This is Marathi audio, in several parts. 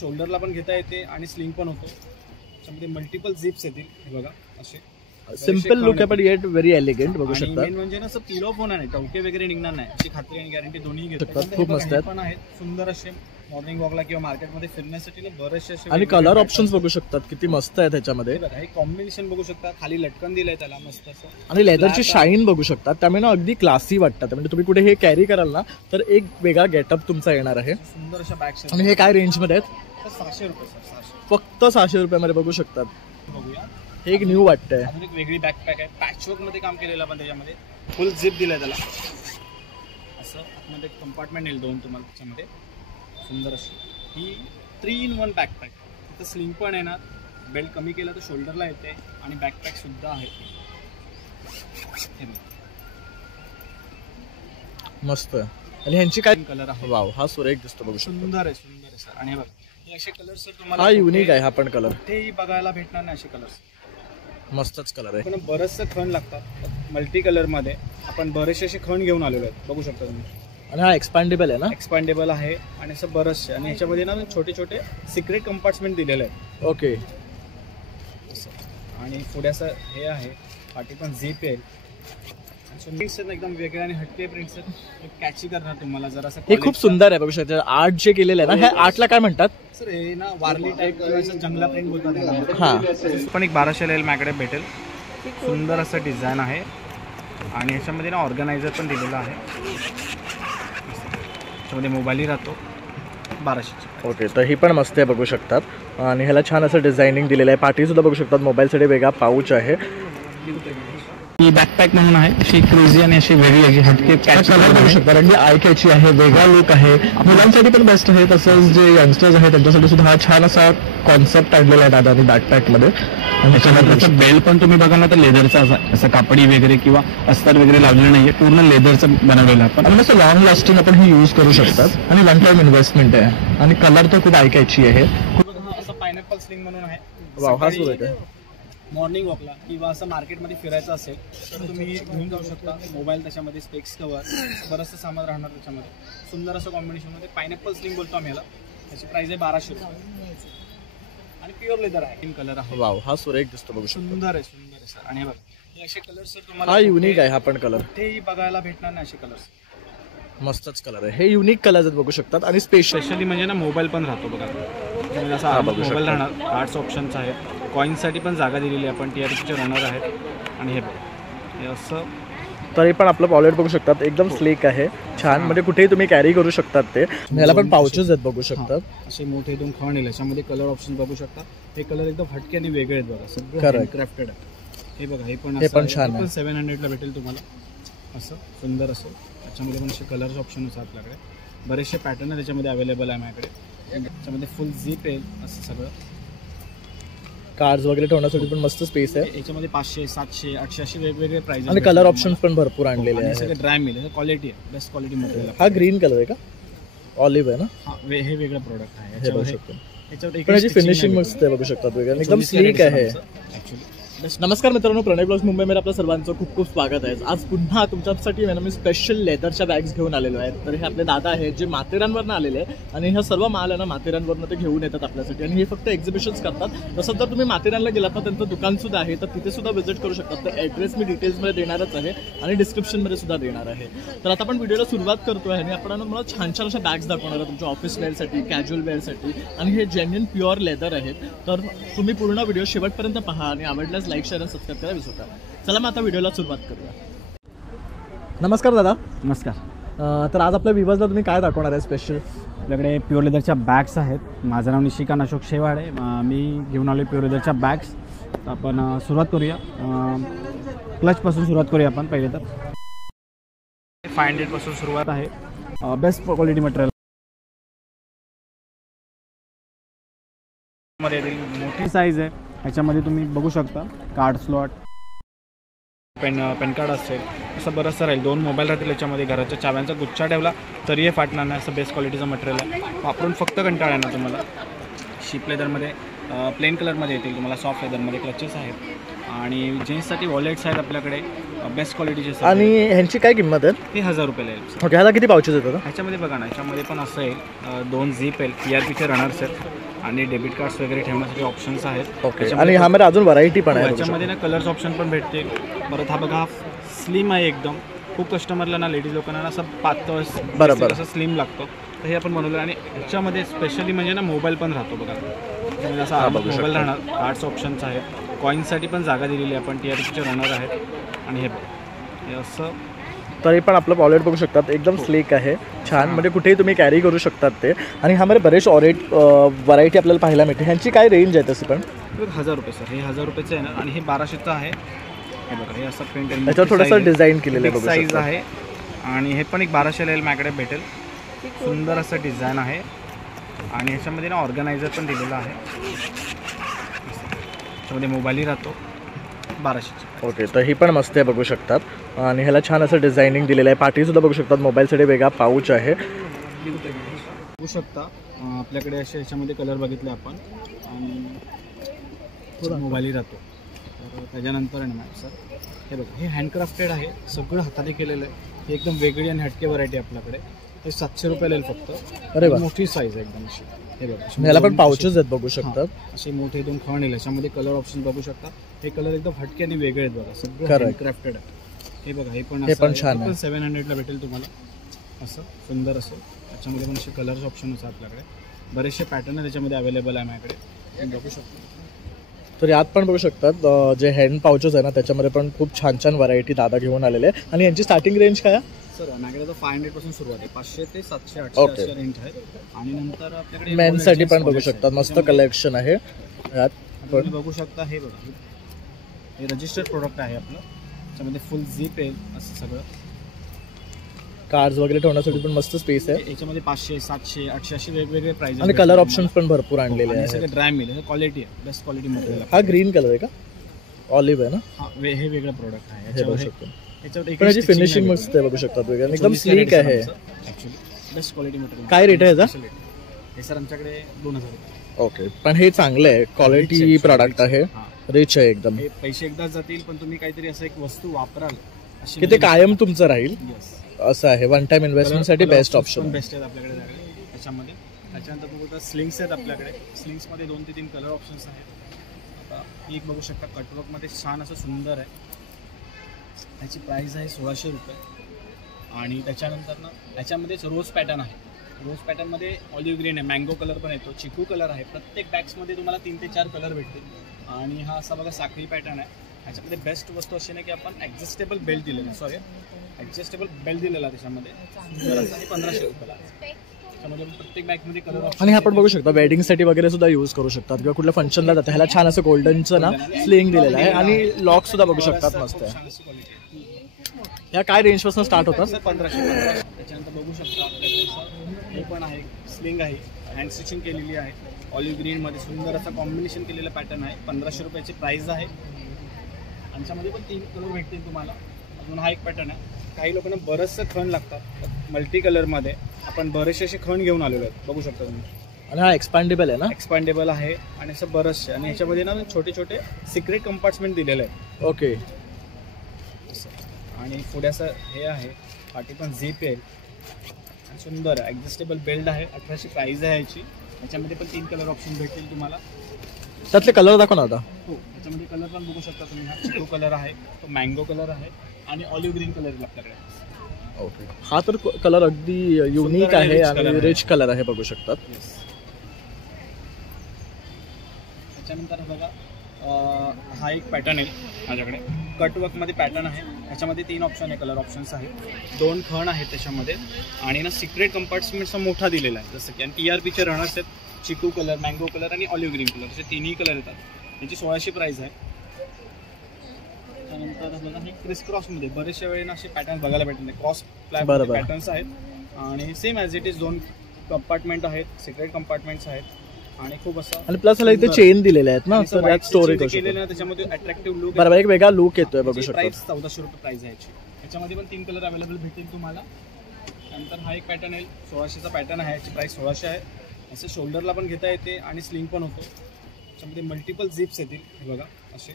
शोल्डरला पण घेता येते आणि स्लिंग पण होतो. त्याच्यामध्ये मल्टिपल झिप्स येतील. हे बघा असे सिंपल लुक आहे पण येट व्हेरी एलिगंट बघू शकता. मेन म्हणजे ना असं पील ऑफ होणार नाही, टवके वगैरे निघणार नाही अशी खात्री आणि गॅरंटी दोन्ही घेतो. खूप मस्त आहेत पण आहेत सुंदर असे मॉर्निंग वॉकला किंवा मार्केटमध्ये फिरण्यासाठी बरेचसे असे आणि कलर ऑप्शन्स बघू शकतात किती मस्त आहे त्याच्यामध्ये. हे कॉम्बिनेशन बघू शकता, खाली लटकन दिलंय त्याला मस्त असं आणि लेदरची शाईन बघू शकता, त्यामुळे ना अगदी क्लासी वाटतात. म्हणजे तुम्ही कुठे हे कॅरी कराल ना तर एक वेगळा गेटअप तुमचा येणार आहे. सुंदर अशा बॅग्स. आणि हे काय रेंज मध्ये आहेत? 600 रुपये सर. 600 फक्त 600 रुपयामध्ये बघू शकतात. बघूया हे एक न्यू वाटतंय. अजून एक वेगळी बॅकपॅक आहे, पॅचवर्क मध्ये काम केलेलं पण त्याच्यामध्ये फुल झिप दिलंय त्याला. असं आतमध्ये कंपार्टमेंट येईल 2 तुम्हाला त्याच्यामध्ये. सुंदर अशी ही 3-in-1 बॅकपॅक. तिथं स्लिंग पण येणार, बेल्ट कमी केलं तर शोल्डरला येते आणि बॅकपॅक सुद्धा आहे. मस्त. आणि ह्यांची काय कलर आहे. वाव, हा सुरेख दिसतो बघू शकतो. सुंदर आहे सर. आणि बघा हे असे कलर सर तुम्हाला हा युनिक आहे. हा पण कलर तेही बघायला भेटणार नाही असे कलर्स. मस्तच कलर आहे. पण बरेचसे खण लागतात मल्टी कलर मध्ये. आपण बरेचसे असे खण घेऊन आलेलो आहेत बघू शकता तुम्ही. आणि हा एक्सपांडेबल आहे ना? एक्सपांडेबल आहे आणि असं बरचसे. आणि ह्याच्यामध्ये ना छोटे छोटे सिक्रेट कंपार्टमेंट दिलेले आहेत. ओके. आणि पुढे असं हे आहे, पाठी पण झिप येईल. प्रिंट्स एकदम वेगळे आणि हटके प्रिंट्स आहेत. कॅची करणार तुम्हाला जरा असं. हे खूप सुंदर आहे बघू शकता. आर्ट जे केलेलं आहे ना, हे आर्टला काय म्हणतात सर? हे ना वारली टाईप किंवा जंगला प्रिंट बोलतात त्याला. हा पण एक 1200 ला माझ्याकडे भेटेल. सुंदर असं डिझाईन आहे आणि ह्याच्यामध्ये ना ऑर्गनायझर पण दिलेलं आहे. त्याच्यामध्ये मोबाईलही राहतो. 1200. ओके. तर ही पण मस्त आहे बघू शकतात. आणि ह्याला छान असं डिझायनिंग दिलेलं आहे. पाठी सुद्धा बघू शकतात. मोबाईलसाठी वेगळा पाऊच आहे. ही बॅकपॅक म्हणून आहे, अशी क्रेझी आणि अशी वेगळी हटके कलर बघू शकतात. आणि आय कॅची आहे, वेगळा लुक आहे. मुलांसाठी पण बेस्ट आहे. तसंच जे यंगस्टर्स आहेत त्यांच्यासाठी सुद्धा हा छान असा कॉन्सेप्ट आणलेला आहे दादानी बॅकपॅक मध्ये. आणि त्याच्यानंतर बेल्ट पण तुम्ही बघा ना तर लेदरचा असं कापडी वगैरे किंवा अस्तर वगैरे लावलेलं नाहीये, पूर्ण लेदरचं बनवलेलं आहे. आणि असं लॉंग लास्टिंग आपण हे यूज करू शकतात. आणि वन टाइम इन्व्हेस्टमेंट आहे. आणि कलर तर खूप आय कॅची आहे. असं पायनॅपल स्लिंग म्हणून आहे. वाव, हा सुरेख आहे. मॉर्निंग वॉकला किंवा असं मार्केटमध्ये फिरायचं असेल तर तुम्ही घेऊन जाऊ शकता. मोबाईल त्याच्यामध्ये, स्पेक्स कवर, बरंचसं सामान राहणार त्याच्यामध्ये. सुंदर असं कॉम्बिनेशनमध्ये पायनॅपल स्लिंग बोलतो आम्ही याला. त्याची प्राइस आहे 1200 रुपये आणि प्युअर लेदर आहे. 3 कलर आहे. वाव, हा सुरेख दिसतो बघू शकतो. सुंदर आहे सर. आणि बघा हे असे कलर्स तुम्हाला. हा युनिक आहे. हा पण कलर तेही बघायला भेटणार नाही असे कलर्स. मस्तच कलर आहे. हे युनिक कलर्स आहेत बघू शकतात. आणि स्पेशली म्हणजे ना मोबाईल पण राहतो बघा. म्हणजे असा मोबाईल राहणार. कार्ड्स ऑप्शन्स आहेत. कॉईनसाठी पण जागा दिलेली आहे. आपण TRPचे रनर आहेत. आणि हे बघा हे असं तरी पण आपलं वॉलेट बघू शकतात. एकदम स्लीक आहे, छान. म्हणजे कुठेही तुम्ही कॅरी करू शकतात. ते ह्याला पण पाउचेस आहेत बघू शकतात. असे मोठे 2 खण येईल. याच्यामध्ये कलर ऑप्शन बघू शकता. हे कलर एकदम हटके आणि वेगळे आहेत बघा. सगळं हँडक्राफ्टेड आहे. हे बघा हे पण छान आहे. 700 ला भेटेल तुम्हाला. असं सुंदर असं. त्याच्यामध्ये पण असे कलर्स ऑप्शन असतात आपल्याकडे. बरेचसे पॅटर्न त्याच्यामध्ये अवेलेबल आहे माझ्याकडे. त्याच्यामध्ये फुल झिप येईल असं सगळं. कार्ड्स वगैरे ठेवण्यासाठी पण मस्त स्पेस आहे. याच्यामध्ये 500, 700, 800 असे वेगवेगळे प्राइस आणि कलर ऑप्शन्स पण भरपूर आणलेले आहेत. सगळे ड्राय मिळेल. क्वालिटी आहे, बेस्ट क्वालिटी मटेरियल. हा ग्रीन कलर आहे का? ऑलिव्ह आहे ना? हा, हे वेगळं प्रोडक्ट आहे. याच्यावर फिनिशिंग मस्त आहे बघू शकतात. वेगळं एकदम स्लीक आहे. नमस्कार मित्रांनो, प्रणय ब्लॉग्स मुंबईमध्ये आपल्या सर्वांचं खूप खूप स्वागत आहे. आज पुन्हा तुमच्यासाठी मी स्पेशल लेदरच्या बॅग्स घेऊन आलेलो आहे. तर हे आपले दादा आहेत जे माथेरानवरनं आलेले आहे. आणि ह्या सर्व माल आहे ना माथेरानवरनं ते घेऊन येतात आपल्यासाठी. आणि हे फक्त एक्झिबिशन्स करतात. तसं जर तुम्ही माथेरानला गेलात ना त्यांचं दुकान सुद्धा आहे, तर तिथे सुद्धा व्हिजिट करू शकतात. तर ॲड्रेस मी डिटेल्समध्ये देणारच आहे आणि डिस्क्रिप्शनमध्ये सुद्धा देणार आहे. तर आता आपण व्हिडिओला सुरुवात करतो आहे आणि आपण मला छान छान अशा बॅग्स दाखवणार आहे तुमच्या ऑफिस वेअरसाठी, कॅज्युअल वेअरसाठी. आणि हे जेन्युइन प्युअर लेदर आहेत. तर तुम्ही पूर्ण व्हिडिओ शेवटपर्यंत पहा आणि आवडल्यास लाईक, शेअर आणि सबस्क्राईब करायला विसरू नका. चला मग आता व्हिडिओला सुरुवात करूया. नमस्कार दादा. नमस्कार. तर आज आपल्या व्ह्यूअर्सला तुम्ही काय दाखवणार आहे स्पेशल? आपल्याकडे प्युअर लेदरच्या बॅग्स आहेत. माझं नाव निशिकांत अशोक शेवाळे. मी घेऊन आलो प्युअर लेदरच्या बॅग्स. आपण सुरुवात करूया. क्लचपासून सुरुवात करूया आपण. पहिले तर 500 पासून सुरुवात आहे. बेस्ट क्वालिटी मटेरियल मध्ये मोठी साईज आहे. ह्याच्यामध्ये तुम्ही बघू शकता कार्ड स्लॉट, पेन कार्ड असेल, असं बरंचसं राहील. 2 मोबाईल राहतील याच्यामध्ये. घराच्या चाव्यांचा गुच्छा ठेवला तरी हे फाटणार नाही. असं बेस्ट क्वालिटीचं मटेरियल आहे. वापरून फक्त कंटाळा येणार तुम्हाला. शिप लेदरमध्ये, प्लेन कलरमध्ये येतील तुम्हाला. सॉफ्ट लेदरमध्ये क्लचेस आहेत. आणि जेंट्ससाठी वॉलेट्स आहेत आपल्याकडे बेस्ट क्वालिटीचे. आणि ह्यांची काय किंमत आहे? हे 1000 रुपयाला येईल. ओके. ह्याला किती पाउचेस येतात? ह्याच्यामध्ये बघा ना, ह्याच्यामध्ये पण असं येईल 2 झिप येईल. TRPचे रनर्स आहेत. आणि डेबिट कार्ड्स वगैरे ठेवण्यासाठी ऑप्शन्स आहेत. ओके. आणि ह्यामध्ये अजून व्हरायटी पण आहे. याच्यामध्ये ना कलर्स ऑप्शन पण भेटतील. परत हा बघा स्लिम आहे एकदम. खूप कस्टमरला ना लेडीज लोकांना असं पातळ बरोबर असं स्लिम लागतो, तर हे आपण बनवलं. आणि ह्याच्यामध्ये स्पेशली म्हणजे ना मोबाईल पण राहतो बघा. म्हणजे असा मोबाईल राहणार. कार्ड्स ऑप्शन्स आहेत. कॉईन्ससाठी पण जागा दिलेली आहे आपण. TRPचे रनर आहेत. आणि हे असं तरी पण आपलं वॉलेट बघू शकतात, एकदम स्लीक आहे, छान. म्हणजे कुठेही तुम्ही कॅरी करू शकतात ते. आणि ह्यामध्ये बरेच व्हरायटी आपल्याला पाहायला मिळते. ह्यांची काय रेंज आहे तशी पण? 1000 रुपये सर. हे 1000 रुपयाचं आहे ना. आणि हे 1200चं आहे. हे बघा हे असं प्रिंट त्याच्यावर थोडंसं डिझाईन केलेलं आहे, साईज आहे. आणि हे पण एक 1200ला येईल माझ्याकडे भेटेल. सुंदर असं डिझाईन आहे. आणि ह्याच्यामध्ये ना ऑर्गनायझर पण दिलेलं आहे. ह्याच्यामध्ये मोबाईलही राहतो. 1200. ओके. तर ही पण मस्त आहे बघू शकतात. आणि ह्याला छान असं डिझायनिंग दिलेलं आहे. पाठीसुद्धा बघू शकतात. मोबाईलसाठी वेगळा पाऊच आहे बघू शकता. आपल्याकडे असे ह्याच्यामध्ये कलर बघितले आपण. आणि मोबाईलही राहतो. तर त्याच्यानंतर आहे ना सर हे बघा हे हँडक्राफ्टेड आहे. सगळं हाताने केलेलं आहे. हे एकदम वेगळी आणि हटके व्हरायटी आपल्याकडे. हे 700 रुपयाला येईल फक्त. अरे वा. मोठी साईज आहे एकदम अशी. हे बघा ह्याला पण पाऊचेस आहेत बघू शकतात. असे मोठे 2 खण येईल. ह्याच्यामध्ये कलर ऑप्शन बघू शकता. हे कलर एकदम हटके आणि वेगळे आहेत बघा. सगळं हँडक्राफ्टेड आहे. हे बघा हे पण छान आहे. 700ला भेटेल तुम्हाला. असं सुंदर असेल. त्याच्यामध्ये पण असे कलर्स ऑप्शन असतात आपल्याकडे. बरेचसे पॅटर्न आहे त्याच्यामध्ये अवेलेबल आहे माझ्याकडे. बघू शकतो. तर यात पण बघू शकतात जे हँड पाउचेस आहे ना त्याच्यामध्ये पण खूप छान छान व्हरायटी दादा घेऊन आलेले आहे. आणि यांची स्टार्टिंग रेंज काय आहे सर? माझ्याकडे तर 500 पासून सुरुवात आहे. 500 ते 700 800 रेंज आहे. आणि नंतर आपल्याकडे मेन्ससाठी पण बघू शकतात. मस्त कलेक्शन आहे यात पण बघू शकता. हे बघा हे रजिस्टर्ड प्रोडक्ट आहे आपलं. त्याच्यामध्ये फुल झिप येईल असं सगळं. कार्ड्स वगैरे ठेवण्यासाठी पण मस्त स्पेस आहे. याच्यामध्ये 500 700 800 असे वेगवेगळे प्राइस आणि कलर ऑप्शन्स पण भरपूर आणलेले आहेत. सगळे ड्राय मिळेल. क्वालिटी आहे. Best quality material. हा ग्रीन कलर आहे का? ऑलिव्ह आहे ना? हा हे वेगळं प्रोडक्ट आहे. हे बघू शकतो. याच्यावर याची फिनिशिंग मस्त आहे बघू शकतात. वेगळं एकदम स्लीक आहे. Actually best quality material. काय रेट आहे याचा? हे सर आमच्याकडे 2000 रुपये. ओके. पण हे चांगलं आहे. क्वालिटी प्रॉडक्ट आहे. रिच आहे एकदम. हे पैसे एकदाच जातील पण तुम्ही काहीतरी असं एक वस्तू वापराल की ते कायम तुमचं राहील असं आहे. वन टाइम इन्व्हेस्टमेंटसाठी बेस्ट ऑप्शन. बेस्ट आहेत आपल्याकडे त्याच्यामध्ये. त्याच्यानंतर बघू स्लिंग्स आहेत आपल्याकडे. स्लिंग्समध्ये 2 ते 3 कलर ऑप्शन्स आहेत. आता एक बघू शकता कटवर्कमध्ये छान असं सुंदर आहे. ह्याची प्राईस आहे 1600 रुपये. आणि त्याच्यानंतर ना ह्याच्यामध्येच रोज पॅटर्न आहे. रोज पॅटर्नमध्ये ऑलिव्ह ग्रीन आहे. मँगो कलर पण येतो. चिकू कलर आहे. प्रत्येक बॅग्समध्ये तुम्हाला 3 ते 4 कलर भेटतील. आणि हा असा बघा साखळी पॅटर्न आहे. ह्याच्यामध्ये बेस्ट वस्तू अशी नाही की आपण ॲडजस्टेबल बेल्ट दिलेला. ॲडजस्टेबल बेल्ट दिलेला त्याच्यामध्ये. 1500 रुपयाला. त्याच्यामध्ये प्रत्येक बॅगमध्ये कलर. आणि आपण बघू शकता वेडिंगसाठी वगैरे सुद्धा यूज करू शकतात किंवा कुठल्या फंक्शनला जातं. ह्याला छान असं गोल्डनचं ना स्लिंग दिलेलं आहे. आणि लॉक सुद्धा बघू शकतात. मस्त आहे. या काय रेंज पासून स्टार्ट होतात? 1500. त्याच्यानंतर बघू शकता आपल्याकडे हे पण आहे. स्लिंग आहे. हँड स्टिचिंग केलेली आहे. ऑलिव्ह ग्रीनमध्ये सुंदर असा कॉम्बिनेशन केलेला पॅटर्न आहे. 1500 रुपयाची प्राईस आहे. आणि त्यामध्ये पण 3 कलर भेटतील तुम्हाला. अजून हा एक पॅटर्न आहे. काही लोकांना बरंचसं खण लागतात मल्टी कलरमध्ये. आपण बरेचसे असे खण घेऊन आलेलो आहेत बघू शकता तुम्ही. आणि हा एक्सपांडेबल आहे ना? एक्सपांडेबल आहे. आणि असं बरंचसे. आणि ह्याच्यामध्ये ना छोटे छोटे सिक्रेट कंपार्टमेंट दिलेले आहेत. ओके. आणि पुढे असं हे आहे. पाठी पण झिप येईल. सुंदर ॲडजस्टेबल बेल्ट आहे. 1800 प्राईज आहे याची. याच्यामध्ये पण 3 कलर ऑप्शन भेटतील तुम्हाला. त्यातले कलर दाखव ना आता. हो याच्यामध्ये कलर पण बघू शकता तुम्ही. हा चिकू कलर आहे. तो मँगो कलर आहे. आणि ऑलिव्ह ग्रीन कलर आपल्याकडे. ओके. हा तर कलर अगदी युनिक आहे आणि रिच कलर आहे बघू शकतात. त्याच्यानंतर बघा हा एक पॅटर्न आहे माझ्याकडे. कटवर्कमध्ये पॅटर्न आहे. याच्यामध्ये 3 ऑप्शन आहे. कलर ऑप्शन्स आहेत. 2 खण आहेत त्याच्यामध्ये. आणि ना सिक्रेट कंपार्टमेंटचा मोठा दिलेला आहे जसं की. आणि TRPचे रनर्स आहेत. चिकू कलर, मँगो कलर आणि ऑलिव्ह ग्रीन कलर असे 3ही कलर येतात. याची 1600 प्राईस आहे. त्यानंतर बघा हे क्रिस क्रॉसमध्ये बरेचशा वेळेला असे पॅटर्न बघायला भेटत नाही. क्रॉस पॅटर्न्स आहेत. आणि same as it is 2 compartment आहेत. सिक्रेट कंपार्टमेंट्स आहेत. आणि खूप असं. आणि प्लस ह्याला इथे चेन दिलेले आहेत ना तर यात स्टोरेज केलेलं त्याच्यामध्ये अट्रॅक्टिव्ह लुक. बरोबर. एक वेगळा लुक येतोय बघू शकता. प्राइस 1400 रुपये प्राइस आहे याची. याच्यामध्ये पण 3 कलर अवेलेबल भेटतील तुम्हाला. नंतर हा एक पॅटर्न आहे. 1600चा पॅटर्न आहे. याची प्राइस 1600 आहे. असं शोल्डरला पण घेता येते आणि स्लिंग पण होतो. त्याच्यामध्ये मल्टिपल झिप्स येतील हे बघा असे.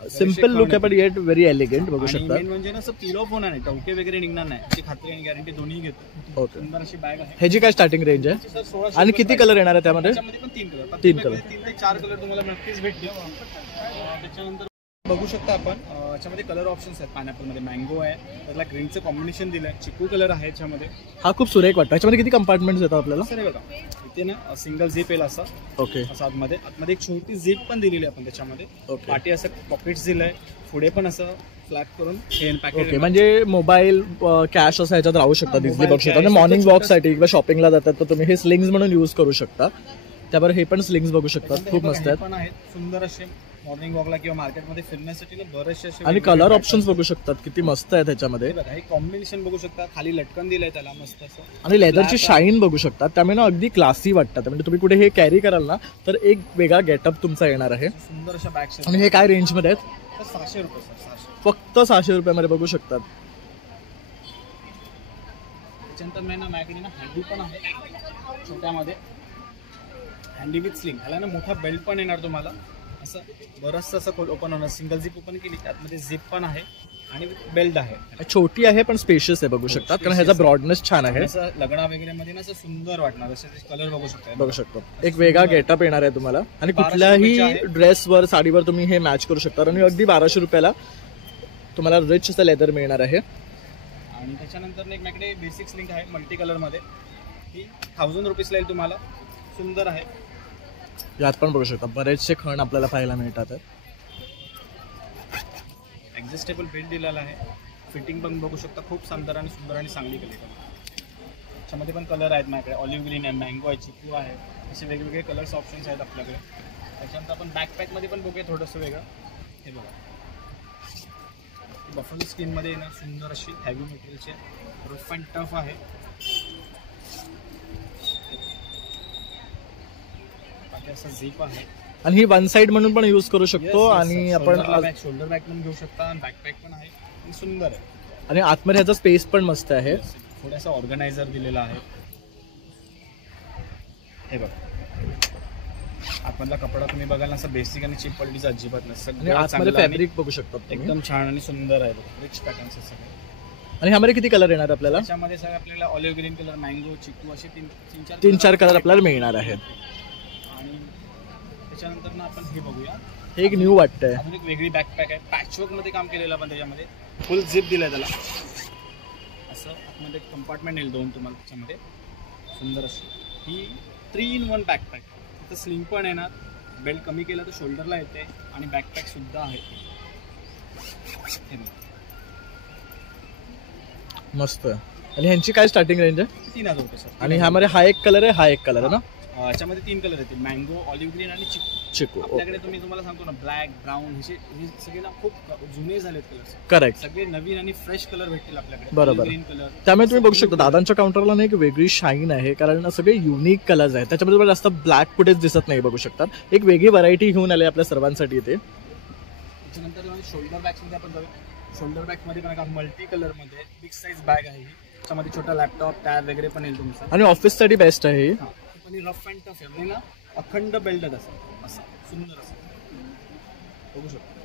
सिम्पल लुक आहे पण येट व्हेरी एलिगंट बघू आणि शकता. मेन म्हणजे ना असं पील ऑफ होणार नाही, टवके वगैरे निघणार नाही, याची खात्री आणि गॅरंटी दोन्ही घेतो. ओके. सुंदर अशी बॅग आहे. ह्याची काय स्टार्टिंग रेंज आहे सर 1600 आणि किती कलर येणार आहे त्यामध्ये? त्याच्यामध्ये पण 3 कलर, 3 कलर. 3 ते 4 कलर तुम्हाला नक्कीच भेटतील. त्याच्यानंतर बघू शकता आपण याच्यामध्ये कलर ऑप्शन्स आहेत. पायनॅपल मध्ये मँगो आहे, त्याला ग्रीनचं कॉम्बिनेशन दिलंय, चिकू कलर आहे याच्यामध्ये. हा खूप सुरेख वाटतो. याच्यामध्ये किती कंपार्टमेंट्स येतात आपल्याला? सर हे बघा इथे ना सिंगल झिप येईल असं. ओके. असं आतमध्ये एक छोटी झिप पण दिलेली आहे आपण त्याच्यामध्ये. ओके. पाठी असं पॉकेट्स दिलंय, पुढे पण असं फ्लॅट करून चेन पॅकेट. ओके, म्हणजे मोबाईल कॅश असं ह्याच्यात राहू शकतात इझिली बघू शकता. आणि मॉर्निंग वॉक साठी किंवा शॉपिंगला जातात तर तुम्ही हे स्लिंग्स म्हणून यूज करू शकता. त्याबरोबर हे पण स्लिंग्स बघू शकतात, खूप मस्त आहेत. पण आहेत सुंदर असे मॉर्निंग वॉकला किंवा मार्केटमध्ये फिरण्यासाठी ना बरेचसे असे आणि कलर ऑप्शन्स बघू शकतात किती मस्त आहे त्याच्यामध्ये. बघा हे कॉम्बिनेशन बघू शकता, खाली लटकन दिलंय त्याला मस्त असं. आणि लेदरची शाईन बघू शकता, त्यामुळे ना अगदी क्लासी वाटतात. म्हणजे तुम्ही कुठे हे कॅरी कराल ना तर एक वेगळा गेटअप तुमचा येणार आहे. सुंदर अशा बॅग्स आणि हे काय रेंज मध्ये आहेत? तर 600 रुपये सर, 600. फक्त 600 रुपयामध्ये बघू शकतात. त्याच्यानंतर मी ना माझ्याकडे ना हँडी पण आहे छोट्यामध्ये, हँडी विथ स्लिंग. ह्याला ना मोठा बेल्ट पण येणार तुम्हाला, असं बरंचसं असं ओपन होणार. सिंगल झिप ओपन केली, त्यातमध्ये झिप पण आहे आणि बेल्ट आहे. छोटी आहे पण स्पेशियस आहे बघू शकतात, कारण ह्याचा ब्रॉडनेस छान आहे. असं लग्ना वगैरे मध्ये ना असं सुंदर वाटणार, असे कलर बघू शकता. बघू शकतो एक वेगळा गेटअप येणार आहे तुम्हाला. आणि कुठल्याही ड्रेसवर साडीवर तुम्ही हे मॅच करू शकता. आणि अगदी 1200 रुपयाला तुम्हाला रिच असं लेदर मिळणार आहे. आणि त्याच्यानंतर एक माझ्याकडे बेसिक स्लिंग आहे मल्टी कलर मध्ये, ही 1000 रुपीजला येईल तुम्हाला. सुंदर आहे. यात पण बघू शकता बरेचसे खण आपल्याला पाहायला मिळतात. ऍडजस्टेबल बेल्ट दिलेला आहे, फिटिंग पण बघू शकता, खूप शानदार आणि सुंदर आणि चांगली कलर. त्याच्यामध्ये पण कलर आहेत माझ्याकडे, ऑलिव्ह ग्रीन आहे, मँगो आहे, चिकू आहे, असे वेगवेगळे कलर्स ऑप्शन्स आहेत आपल्याकडे. त्याच्यानंतर आपण बॅकपॅकमध्ये पण बघूया थोडंसं वेगळं. हे बघा बफलो स्किनमध्ये ना सुंदर अशी हेवी मटेरियलचे, रफ अँड टफ आहे. बाकी असं झिप आहे. आणि ही वन साइड म्हणून पण यूज करू शकतो. आणि आपण शोल्डर बॅग पण घेऊ शकता, आणि बॅकपॅक पण आहे आणि सुंदर आहे. आणि आतमध्ये ह्याचा स्पेस पण मस्त आहे. थोडासा ऑर्गनायझर दिलेला आहे. हे बघा आतमधला कपडा तुम्ही बघाल ना, असं बेसिक आणि चीप क्वालिटीचा अजिबात नाही. आतमध्ये फॅब्रिक बघू शकतो एकदम छान आणि सुंदर आहे, रिच पॅटर्न्स सगळे. आणि ह्यामध्ये किती कलर येणार आपल्याला? त्याच्यामध्ये सगळं आपल्याला ऑलिव्ह ग्रीन कलर, मँगो, चिकू असे 3-4 कलर आपल्याला मिळणार आहेत. आणि त्याच्यानंतर ना आपण हे बघूया, हे एक न्यू वाटतंय. अजून एक वेगळी बॅकपॅक आहे, पॅचवर्क मध्ये काम केलेलं आपण. त्याच्यामध्ये फुल झिप दिलाय त्याला, असं आतमध्ये कंपार्टमेंट येईल 2 तुम्हाला. त्याच्यामध्ये सुंदर अशी ही 3-in-1 बॅकपॅक. तर स्लिंग पण येणार, बेल्ट कमी केला तर शोल्डरला येते, आणि बॅकपॅक सुद्धा आहे. मस्त. आणि ह्यांची काय स्टार्टिंग रेंज आहे? 3000 रुपये सर. आणि ह्यामध्ये हा एक कलर आहे, हा एक कलर आहे ना? याच्यामध्ये 3 कलर येतील, मँगो, ऑलिव्ह ग्रीन आणि चिकू. आपल्याकडे तुम्हाला सांगतो ना, ब्लॅक, ब्राऊन हे सगळे ना खूप जुने झालेत कलर्स. करेक्ट. सगळे नवीन आणि फ्रेश कलर भेटतील आपल्याकडे. बरोबर. Green colour. त्यामुळे तुम्ही बघू शकता दादांच्या काउंटरला ना एक वेगळी शाईन आहे, कारण सगळे युनिक कलर्स आहेत. त्याच्यामध्ये जास्त ब्लॅक कुठेच दिसत नाही बघू शकतात. एक वेगळी व्हरायटी घेऊन आले आपल्या सर्वांसाठी इथे. त्याच्यानंतर शोल्डर बॅग्स मध्ये आपण जाऊया. शोल्डर बॅग मध्ये पण मल्टी कलर मध्ये बिग साईज बॅग आहे. त्याच्यामध्ये छोटा लॅपटॉप, टॅब वगैरे पण येईल तुमचा. आणि ऑफिस साठी बेस्ट आहे. आणि रफ अँड टफ आहे, म्हणजे ना अखंड बेल्ट असं सुंदर असं बघू शकतो.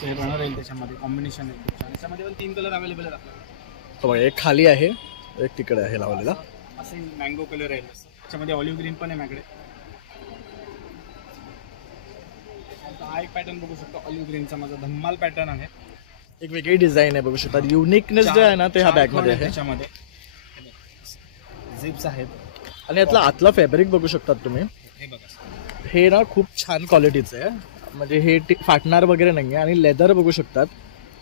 हे राहणार येईल त्याच्यामध्ये, कॉम्बिनेशन आहे. त्याच्यामध्ये पण 3 कलर अवेलेबल आहेत आपल्याकडे. बघा एक खाली आहे, एक तिकडे आहे लावलेला. असं मँगो कलर आहे, त्याच्यामध्ये ऑलिव्ह ग्रीन पण आहे माझ्याकडे. हा एक पॅटर्न बघू शकतो, ऑलिव्ह ग्रीनचा माझा धम्माल पॅटर्न आहे. एक वेगळी डिझाईन आहे बघू शकता. युनिकनेस जे आहे ना ते ह्या बॅग मध्ये आहे. त्याच्यामध्ये झिप्स आहेत. आणि यातला आतला फॅब्रिक बघू शकतात तुम्ही. हे बघा, हे ना खूप छान क्वालिटीचं आहे, म्हणजे हे फाटणार वगैरे नाहीये. आणि लेदर बघू शकतात,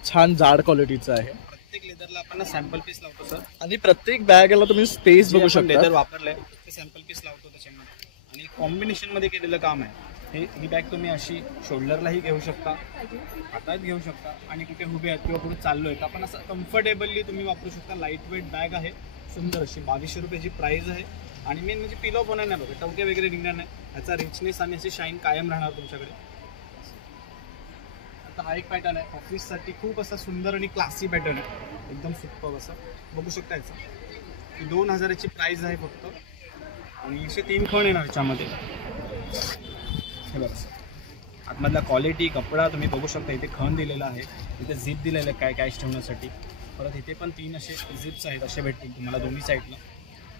छान जाड क्वालिटीचं आहे. प्रत्येक लेदरला आपण सॅम्पल पीस लावतो सर. आणि प्रत्येक बॅगला तुम्ही स्पेस बघू शकता. लेदर वापरलंय ते सॅम्पल पीस लावतो त्याच्यामध्ये. आणि कॉम्बिनेशन मध्ये केलेलं काम आहे. ही बॅग तुम्ही अशी शोल्डरलाही घेऊ शकता, हातात घेऊ शकता, आणि कुठे उभे आहेत किंवा कुठे चाललोय तर आपण असं कम्फर्टेबली तुम्ही वापरू शकता. लाईट वेट बॅग आहे, सुंदर अशी 2200 रुपयाची प्राइस आहे. आणि मेन म्हणजे पिल ऑफ होणार नाही बघा, टवके वगैरे निघणार नाही. ह्याचा रिचनेस आणि अशी शाईन कायम राहणार तुमच्याकडे. आता हा एक पॅटर्न आहे ऑफिससाठी, खूप असा सुंदर आणि क्लासी पॅटर्न आहे, एकदम सुपर असं बघू शकता. याचा 2000ची प्राइस आहे फक्त. आणि असे 3 खण येणार याच्यामध्ये. हे बघा आतमधला क्वालिटी कपडा तुम्ही बघू शकता. इथे खण दिलेला आहे, इथे झिप दिलेलं आहे काय कॅश ठेवण्यासाठी. परत इथे पण 3 असे झिप्स आहेत, असे भेटतील तुम्हाला दोन्ही साईडला.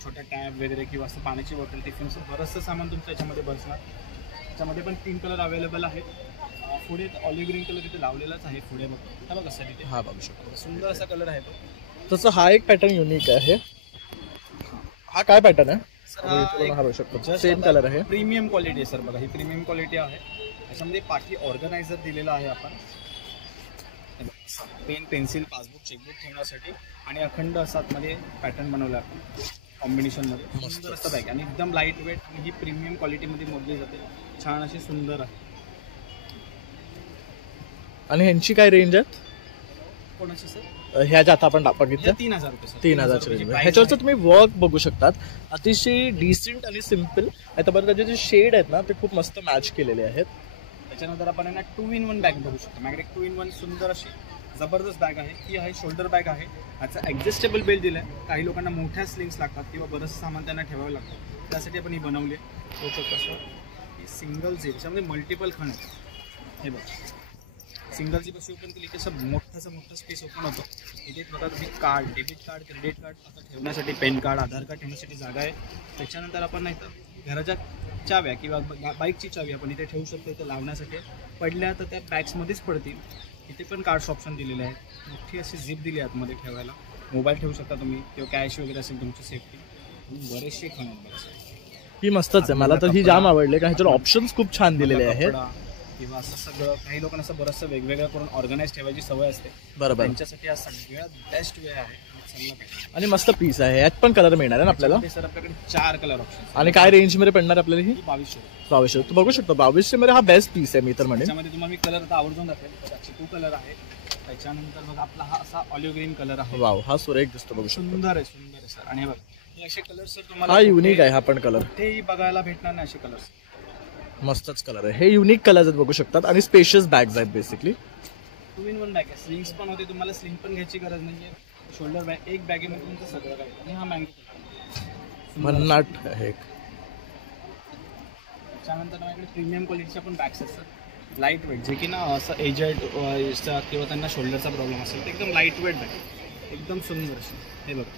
छोट्या टॅब वगैरे किंवा असं पाण्याची बॉटल, टिफिनचं बरंचसं सामान तुमचं याच्यामध्ये बसणार. त्याच्यामध्ये पण 3 कलर अवेलेबल आहेत. पुढे ऑलिव्ह ग्रीन कलर इथे लावलेलाच आहे पुढे बघा. बघा सर इथे हा बघू शकतो, सुंदर असा कलर आहे तो. तसं हा एक पॅटर्न युनिक आहे. हा काय पॅटर्न आहे? हा बघू शकतो सेम कलर आहे. प्रीमियम क्वालिटी आहे सर. बघा ही प्रीमियम क्वालिटी आहे. त्याच्यामध्ये पाठी ऑर्गनायझर दिलेला आहे आपण. पेन, पेन्सिल, पासबुक, चेकबुक ठेवण्यासाठी आणि अखंड असा आतमध्ये पॅटर्न बनवला आपण कॉम्बिनेशनमध्ये. सुंदर असं बॅग आणि एकदम लाईट वेट आणि ही प्रीमियम क्वालिटीमध्ये मोडली जाते. छान अशी सुंदर आहे. आणि ह्यांची काय रेंज आहे? कोणाची सर? ह्या ज्या आता आपण बघितल्या 3000 रुपये सर. 3000 रेंज. ह्याच्यावरचं तुम्ही वर्क बघू शकतात, अतिशय डिसेंट आणि सिम्पल. आता बरं त्याचे जे शेड आहेत ना ते खूप मस्त मॅच केलेले आहेत. त्याच्यानंतर आपण ना 2-in-1 बॅग बघू शकतो. माझ्याकडे 2-in-1 सुंदर अशी जबरदस्त बॅग आहे. ही आहे शोल्डर बॅग आहे. ह्याचा ॲडजस्टेबल बेल्ट दिला आहे. काही लोकांना मोठ्या स्लिंग्स लागतात किंवा बरंचसं सामान त्यांना ठेवावं लागतं, त्यासाठी आपण ही बनवली आहे. बघू शकतो सर, ही सिंगल झिप, त्याच्यामध्ये मल्टिपल खण आहे. हे बघा सिंगल झिप अशी ओपन केली की असं मोठा स्पेस ओपन होतो. इथे बघा तुम्ही card, debit card, credit card आता ठेवण्यासाठी, पेन कार्ड, आधार कार्ड ठेवण्यासाठी जागा आहे. त्याच्यानंतर आपण नाही तर घराच्या चाव्या किंवा बाईकची चावी आपण इथे ठेवू शकतो. इथे लावण्यासाठी पडल्या तर त्या बॅग्समध्येच पडतील. इथे पण कार्ड्स ऑप्शन दिलेले आहे. मोठी अशी झिप दिली आहे आतमध्ये ठेवायला. मोबाईल ठेवू शकता तुम्ही किंवा कॅश वगैरे असेल तुमची सेफ्टी. बरेचसे खण आहेत बघा. ही मस्तच आहे, मला तर ही जाम आवडली कारण ह्याच्यावर ऑप्शन्स खूप छान दिलेले आहेत. किंवा असं सगळं काही लोकांना असं बरंचसं वेगवेगळं करून ऑर्गनाइज ठेवायची सवय असते. बरोबर, त्यांच्यासाठी हा सगळ्यात बेस्ट वे आहे. आणि मस्त पीस आहे. यात पण कलर मिळणार आहे ना आपल्याला? सर आपल्याकडे 4 कलर ऑप्शन. आणि काय रेंज मध्ये पडणार आपल्याला? ही 2200. तू बघू शकतो 2200 मध्ये हा बेस्ट पीस आहे मी तर म्हणेन. त्याच्यामध्ये तुम्हाला मी कलर आता आवर्जून दाखवेल. चिकू कलर आहे. त्याच्यानंतर बघा आपला हा असा ऑलिव्ह ग्रीन कलर आहे. वाव, हा सुरेख दिसतो, बघू शकतो. सुंदर आहे सर. आणि हे बघा हे असे कलर सर तुम्हाला हा युनिक आहे. हा पण कलर कुठेही बघायला भेटणार नाही असे कलर्स. मस्तच कलर आहे. हे युनिक कलर्स आहेत बघू शकतात. आणि स्पेशियस बॅग्स आहेत बेसिकली. 2-in-1 बॅग आहे. स्लिंग्स पण होते, तुम्हाला स्लिंग पण घ्यायची गरज नाहीये. शोल्डर बॅग एक बॅगेमध्ये तुमचं सगळं काय. आणि हा मँगो भन्नाट आहे. त्याच्यानंतर माझ्याकडे प्रीमियम क्वालिटीच्या पण बॅग्स असतात, लाईट वेट, जे की ना असं एजड किंवा त्यांना शोल्डरचा प्रॉब्लेम असेल तर एकदम लाईट वेट बॅग, एकदम सुंदर अशी. हे बघा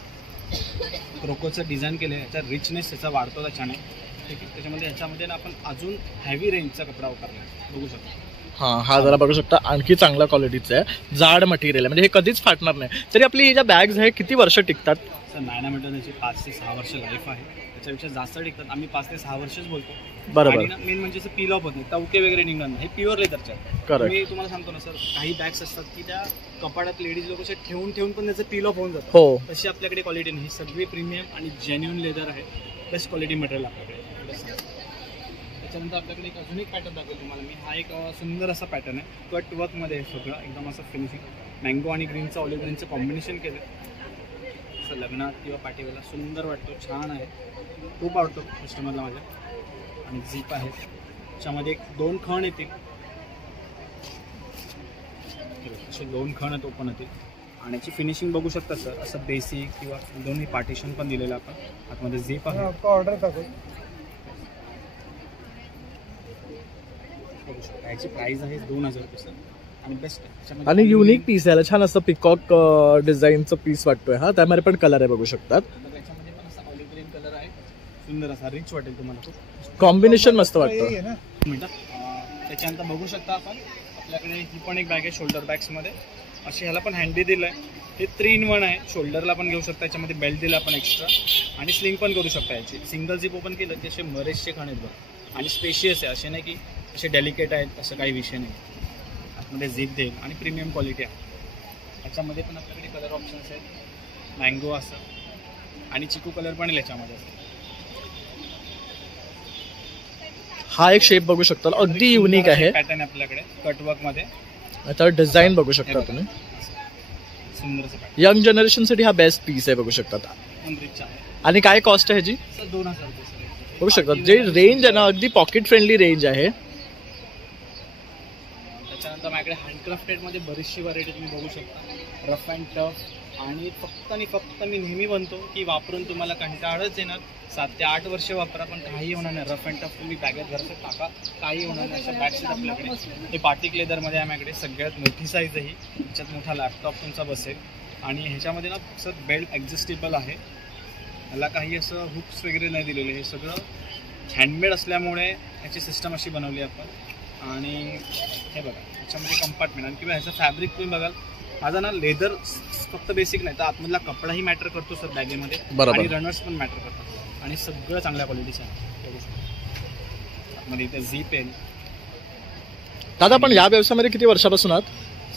क्रोकोचं डिझाईन केलं आहे. याचा रिचनेस त्याचा वाढतो त्याच्याने. ठीक आहे. त्याच्यामध्ये ह्याच्यामध्ये ना आपण अजून हेवी रेंजचा कपडा वापरला आहे, बघू शकतो. हा जरा बघू शकता, आणखी चांगला क्वालिटीचा आहे. जाड मटेरियल आहे, म्हणजे हे कधीच फाटणार नाही. तरी आपली ही ज्या बॅग्स आहे किती वर्ष टिकतात? सर नायनामीटर त्याची 5 ते 6 वर्ष लाईफ आहे. त्याच्यापेक्षा जास्त टिकतात. आम्ही 5 ते 6 वर्षच बोलतो. बरोबर. मेन म्हणजे असं पील ऑफ होत नाही, टवके वगैरे निघणार नाही. हे प्युअर लेदरचे आहे. मी तुम्हाला सांगतो ना सर, काही बॅग्स असतात की त्या कपाडात लेडीज लोक ठेवून पण त्याचं पील ऑफ होऊन जातं. हो, तशी आपल्याकडे क्वालिटी नाही. सगळी प्रीमियम आणि जेन्युइन लेदर आहे. बेस्ट क्वालिटी मटेरियल आपल्याकडे. त्याच्यानंतर आपल्याकडे एक अजून एक पॅटर्न दाखवेल तुम्हाला मी. हा एक सुंदर असा पॅटर्न आहे. कट वर्कमध्ये सगळं एकदम असं फिनिशिंग. मँगो आणि ग्रीनचं, ऑलिव्ह ग्रीनचं कॉम्बिनेशन केलं. असं लग्नात किंवा पार्टीवेला सुंदर वाटतो, छान आहे. खूप आवडतो कस्टमरला माझ्या. आणि झीप आहे. त्याच्यामध्ये 2 खण येतील. असे 2 खण आहेत, ओपन होतील. आणि याची फिनिशिंग बघू शकता सर, असं बेसिक किंवा दोन्ही पार्टिशन पण दिलेलं आपण. आतमध्ये झीप आहे. ऑर्डर टाकू. याची प्राइस आहे 2000 रुपये सर. आणि बेस्ट आहे. आणि युनिक पीस आहे. छान असं पिकॉक डिझाईनचं पीस वाटतोय हा. त्यामध्ये पण कलर आहे बघू शकतात. त्याच्यामध्ये पण असा ऑलिव्ह ग्रीन कलर आहे. सुंदर असा रिच वाटेल तुम्हाला. खूप कॉम्बिनेशन मस्त वाटतं. त्याच्यानंतर बघू शकता आपण, आपल्याकडे ही पण एक बॅग आहे शोल्डर बॅग्समध्ये. अशी ह्याला पण हँडी दिलं आहे. हे 3-in-1 आहे. शोल्डरला पण घेऊ शकता. याच्यामध्ये बेल्ट दिला आपण एक्स्ट्रा. आणि स्लिंग पण करू शकता. याची सिंगल झिप ओपन केलं की असे बरेचसे खण आहेत बघ. आणि स्पेशियस आहे, असे नाही की असे डेलिकेट आहेत, असं काही विषय नाही. आतमध्ये झिप देईल आणि प्रीमियम क्वालिटी आहे. याच्यामध्ये पण आपल्याकडे कलर ऑप्शन्स आहेत. मँगो असं आणि चिकू कलर पण येईल याच्यामध्ये. हा एक शेप बघू शकता, अगदी युनिक आहे. पॅटर्न आपल्याकडे कटवर्कमध्ये. आता डिझाईन बघू शकता तुम्ही. सुंदर असं पॅटर्न. यंग जनरेशन साठी हा बेस्ट पीस आहे बघू शकता. आणि काय कॉस्ट आहे ह्याची? 2000 रुपये बघू शकता. जे रेंज आहे ना, अगदी पॉकेट फ्रेंडली रेंज आहे. त्याच्यानंतर माझ्याकडे हँडक्राफ्टेडमध्ये बरीचशी व्हरायटी तुम्ही बघू शकता. रफ अँड टफ आणि फक्त मी नेहमी म्हणतो की वापरून तुम्हाला कंटाळच येणार. 7 ते 8 वर्ष वापरा पण काही होणार नाही. रफ अँड टफ तुम्ही बॅगेत घरचं टाका, काही होणार नाही. अशा बॅग्स आपल्याकडे. हे बाटिक लेदरमध्ये आहे माझ्याकडे. सगळ्यात मोठी साईज आहे ही. ह्याच्यात मोठा लॅपटॉप तुमचा बसेल आणि ह्याच्यामध्ये ना सर बेल्ट ॲडजस्टेबल आहे. ह्याला काही असं हुक्स वगैरे नाही दिलेले. हे सगळं हँडमेड असल्यामुळे ह्याची सिस्टम अशी बनवली आपण. आणि हे बघा ह्याच्यामध्ये कंपार्टमेंट आणि किंवा ह्याचं फॅब्रिक तुम्ही बघाल. माझा ना लेदर फक्त बेसिक नाही तर आतमधला कपडाही मॅटर करतो सर बॅगेमध्ये. आणि रनर्स पण मॅटर करतात आणि सगळं चांगल्या क्वालिटीचं आहे. आतमध्ये इथे झीप आहे. दादा आपण या व्यवसायामध्ये किती वर्षापासून आहात?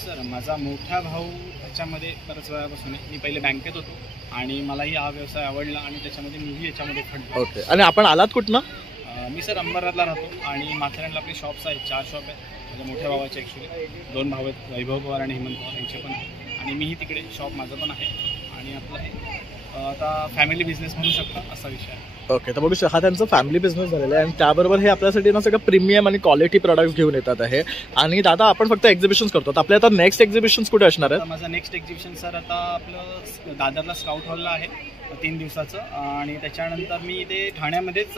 सर माझा मोठा भाऊ ह्याच्यामध्ये बऱ्याच वेळापासून आहे. मी पहिले बँकेत होतो आणि मलाही हा व्यवसाय आवडला आणि त्याच्यामध्ये मीही याच्यामध्ये खडलो. ओके. आणि आपण आलात कुठनं? मी सर अंबरनाथला राहतो आणि माथेरानला आपली शॉप्स आहेत. 4 शॉप आहेत. माझ्या मोठ्या भावाचे ॲक्च्युली 2 भाऊ आहेत, वैभव पवार आणि हेमंत पवार यांचे पण आहेत. आणि मीही तिकडे शॉप माझं पण आहे. आणि आपलं हे आता फॅमिली बिझनेस म्हणू शकता असा विषय आहे. ओके. तर बघू शकता हा त्यांचा फॅमिली बिझनेस झालेला आहे आणि त्याबरोबर हे आपल्यासाठी ना सगळं प्रीमियम आणि क्वालिटी प्रोडक्ट्स घेऊन येतात आहे. आणि दादा आपण फक्त एक्झिबिशन्स करतो. आपल्या आता नेक्स्ट एक्झिबिशन्स कुठे असणार आहे? माझा नेक्स्ट एक्झिबिशन सर आता आपलं दादरला स्काउट हॉलला आहे 3 दिवसाचं. आणि त्याच्यानंतर मी ते ठाण्यामध्येच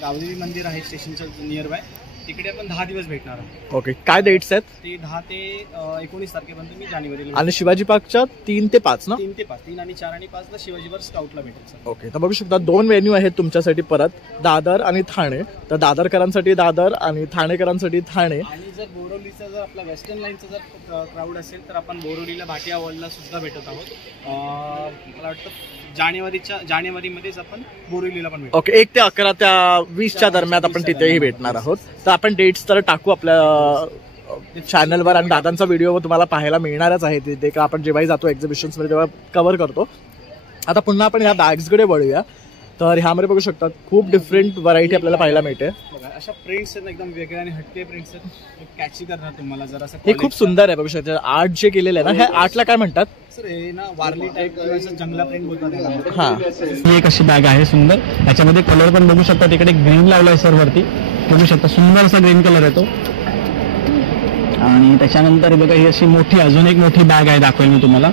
गावदेवी मंदिर आहे स्टेशनच्या नियर बाय. तिकडे आपण 10 दिवस भेटणार आहोत. ओके. काय डेट्स आहेत? ते 10 ते 19 तारखेपर्यंत मी जानेवारीला. आणि शिवाजी पार्कच्या 3 ते 5 ना? 3 ते 5, 3 आणि 4 आणि 5ला शिवाजी पार्क स्काउटला भेटेल सर. ओके. तर बघू शकता 2 व्हेन्यू आहेत तुमच्यासाठी परत, दादर आणि ठाणे. तर दादरकरांसाठी दादर आणि ठाणेकरांसाठी ठाणे. आणि जर बोरिवलीचा जर आपला वेस्टर्न लाईनचा जर क्राऊड असेल तर आपण बोरिवलीला भाटिया वॉलला सुद्धा भेटत आहोत. मला वाटतं जानेवारीमध्येच आपण बोरिवलीला पण भेटू. ओके. 1 ते 11 त्या 20च्या दरम्यान आपण तिथेही भेटणार आहोत. तर आपण डेट्स तर टाकू आपल्या चॅनलवर आणि दादांचा व्हिडिओ तुम्हाला पाहायला मिळणारच आहे तिथे. का आपण जेव्हाही जातो एक्झिबिशन्समध्ये तेव्हा कव्हर करतो. आता पुन्हा आपण ह्या बॅग्सकडे वळूया. तर ह्यामध्ये बघू शकता खूप डिफरंट व्हरायटी आपल्याला पाहायला मिळते. अशा प्रिंट्स आहेत एकदम वेगळ्या आणि हटके प्रिंट्स आहेत. कॅची करणार तुम्हाला जरा असं. हे खूप सुंदर आहे बघू शकता. आर्ट जे केलेलं आहे ना हे आर्टला काय म्हणतात? सर हे ना वारली टाईप जंगला प्रिंट बोलतात. हा. ही एक अशी बॅग आहे सुंदर. याच्यामध्ये कलर पण बघू शकता. तिकडे ग्रीन लावलाय सर वरती बघू शकता. सुंदर असा ग्रीन कलर येतो. आणि त्याच्यानंतर बघा ही अशी मोठी अजून एक मोठी बॅग आहे. दाखवेल मी तुम्हाला.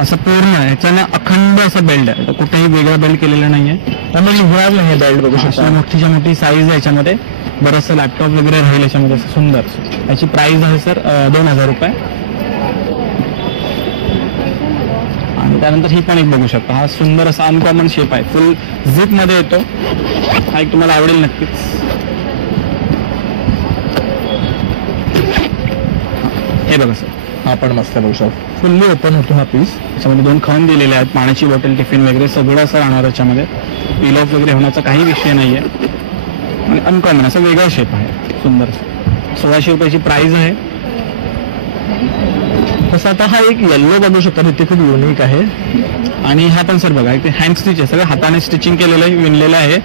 असं पूर्ण ह्याच्यानं अखंड असं बेल्ट आहे. कुठेही वेगळा बेल्ट केलेला नाहीये. त्यामुळे उघडायला नाही बेल्ट बघू शकता. मोठीच्या मोठी साईज आहे याच्यामध्ये. बरंचसं लॅपटॉप वगैरे राहील याच्यामध्ये सुंदर. याची प्राइस आहे सर 2000 रुपये. आणि त्यानंतर ही पण एक बघू शकता. हा सुंदर असा अनकॉमन शेप आहे. फुल झिप मध्ये येतो. हा एक तुम्हाला आवडेल नक्कीच. हे बघा सर. हा पण मस्त बघू शकतो. फुल्ली ओपन होतो हा पीस. त्याच्यामध्ये 2 खाऊन दिलेले आहेत. पाण्याची बॉटल टिफिन वगैरे सगळं असं राहणार याच्यामध्ये. पील ऑफ वगैरे होण्याचा काही विषय नाहीये. आणि अनकॉमन असा वेगळा शेप आहे सुंदर. 1600 रुपयाची प्राइस आहे. तसं आता हा एक येल्लो बघू शकता. ते खूप युनिक आहे. आणि हा पण सर बघा इथे हँड स्टिच आहे. सगळं हाताने स्टिचिंग केलेलं आहे, विणलेलं आहे.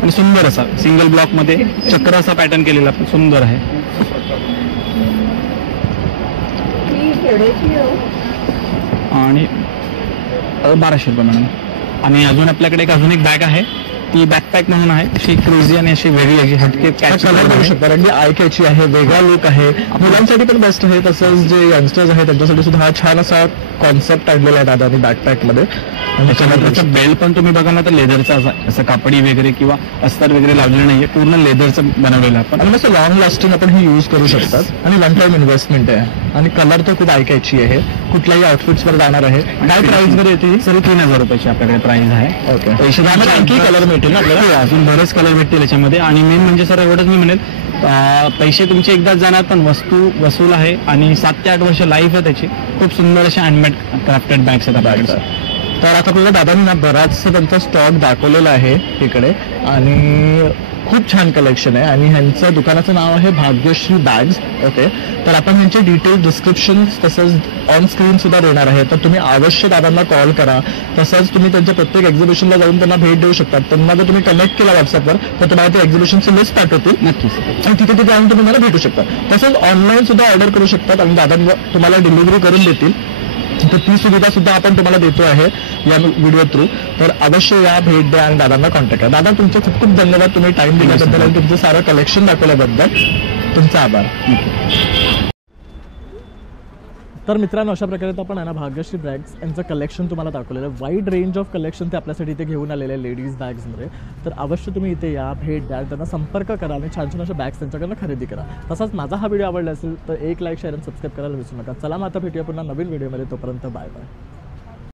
आणि सुंदर असा सिंगल ब्लॉक मध्ये चक्र असा पॅटर्न केलेला पण सुंदर आहे. आणि 1200 रुपये मॅडम. आणि आपल्याकडे अजून एक बॅग आहे. ती बॅकपॅक म्हणून आहे. अशी क्रुझी आणि अशी वेगळी अशी हटके कलर बघू शकता. म्हणजे आय कॅची आहे. वेगळा लुक आहे. मुलांसाठी पण बेस्ट आहे. तसंच जे यंगस्टर्स आहेत त्यांच्यासाठी सुद्धा हा छान असा कॉन्सेप्ट आणलेला आहे दादानी बॅकपॅक मध्ये. त्याच्यानंतर बेल्ट पण तुम्ही बघा ना तर लेदरचा असं कापडी वगैरे किंवा अस्तर वगैरे लावलेलं नाहीये. पूर्ण लेदरचं बनवलेलं आपण. आणि असं लॉंग लास्टिंग आपण हे यूज करू शकतात. आणि वन टाइम इन्व्हेस्टमेंट आहे. आणि कलर तर खूप आय कॅची आहे. कुठल्याही आउटफिट्स वर जाणार आहे. काय प्राइस मध्ये येते सर? 3000 रुपयाची आपल्याकडे प्राइस आहे. ओके. आणखी कलर मिळतील ना आपल्याला? अजून बरेच कलर भेटतील याच्यामध्ये. आणि मेन म्हणजे सर एवढंच मी म्हणेल पैसे तुमचे एकदाच जाणार पण वस्तू वसूल आहे. आणि 7 ते 8 वर्ष लाईफ आहे त्याची. खूप सुंदर अशा हँडमेड क्राफ्टेड बॅग्स आहेत आपल्याकडे. तर आता आपल्याला दादांनी ना बराचसा त्यांचा स्टॉक दाखवलेला आहे इकडे. आणि खूप छान कलेक्शन आहे. आणि ह्यांचं दुकानाचं नाव आहे भाग्यश्री बॅग्स. ओके. तर आपण ह्यांचे डिटेल डिस्क्रिप्शन तसंच ऑन स्क्रीन सुद्धा देणार आहे. तर तुम्ही अवश्य दादांना कॉल करा. तसंच तुम्ही त्यांच्या प्रत्येक एक्झिबिशनला जाऊन त्यांना भेट देऊ शकता. त्यांना जर तुम्ही कनेक्ट केला व्हॉट्सअपवर तर तुम्हाला ते एक्झिबिशनची लिस्ट पाठवतील नक्कीच. आणि तिथे जाऊन तुम्ही मला भेटू शकता. तसंच ऑनलाईन सुद्धा ऑर्डर करू शकतात आणि दादा तुम्हाला डिलिव्हरी करून देतील. तर ती सुविधा सुद्धा आपण तुम्हाला देतो आहे या व्हिडिओ थ्रू. तर अवश्य या, भेट द्या आणि दादांना कॉन्टॅक्ट करा. दादा तुमचे खूप खूप धन्यवाद. तुम्ही टाइम दिल्याबद्दल आणि तुमचं सारं कलेक्शन दाखवल्याबद्दल तुमचा आभार. तर मित्रांनो, अशा प्रकारे आपण आहे ना भाग्यश्री बॅग्स यांचं कलेक्शन तुम्हाला दाखवलेलं आहे. वाईड रेंज ऑफ कलेक्शन ते आपल्यासाठी इथे घेऊन आलेले आहे लेडीज बॅग्समध्ये. तर अवश्य तुम्ही इथे या, भेट द्या, त्यांना संपर्क करा आणि छान छान अशा बॅग्स त्यांच्याकडनं खरेदी करा. तसाच माझा हा व्हिडिओ आवडला असेल तर एक लाईक, शेअर आणि सबस्क्राईब करायला विसरू नका. चला मग आता भेटूया पुन्हा नवीन व्हिडिओमध्ये. तोपर्यंत बाय बाय.